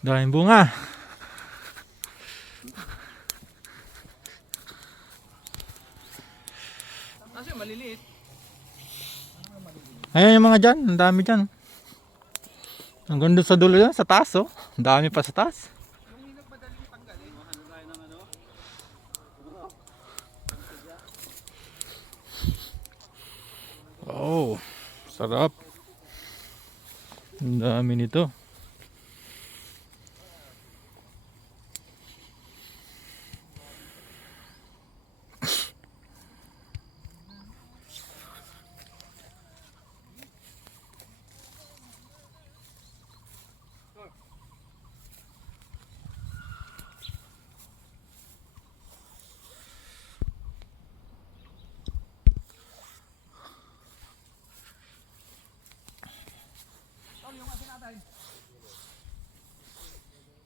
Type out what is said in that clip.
Daming bunga. Kasi maliliit. Ayan yung mga dyan. Ang dami dyan. Hanggang doon sa dulo yan. Sa taas oh. Ang dami pa sa taas. Yung hinog madaling tanggalin. Ano tayo ng ano? Oh, sarap. Ang dami nito. Tol, yung asin natin.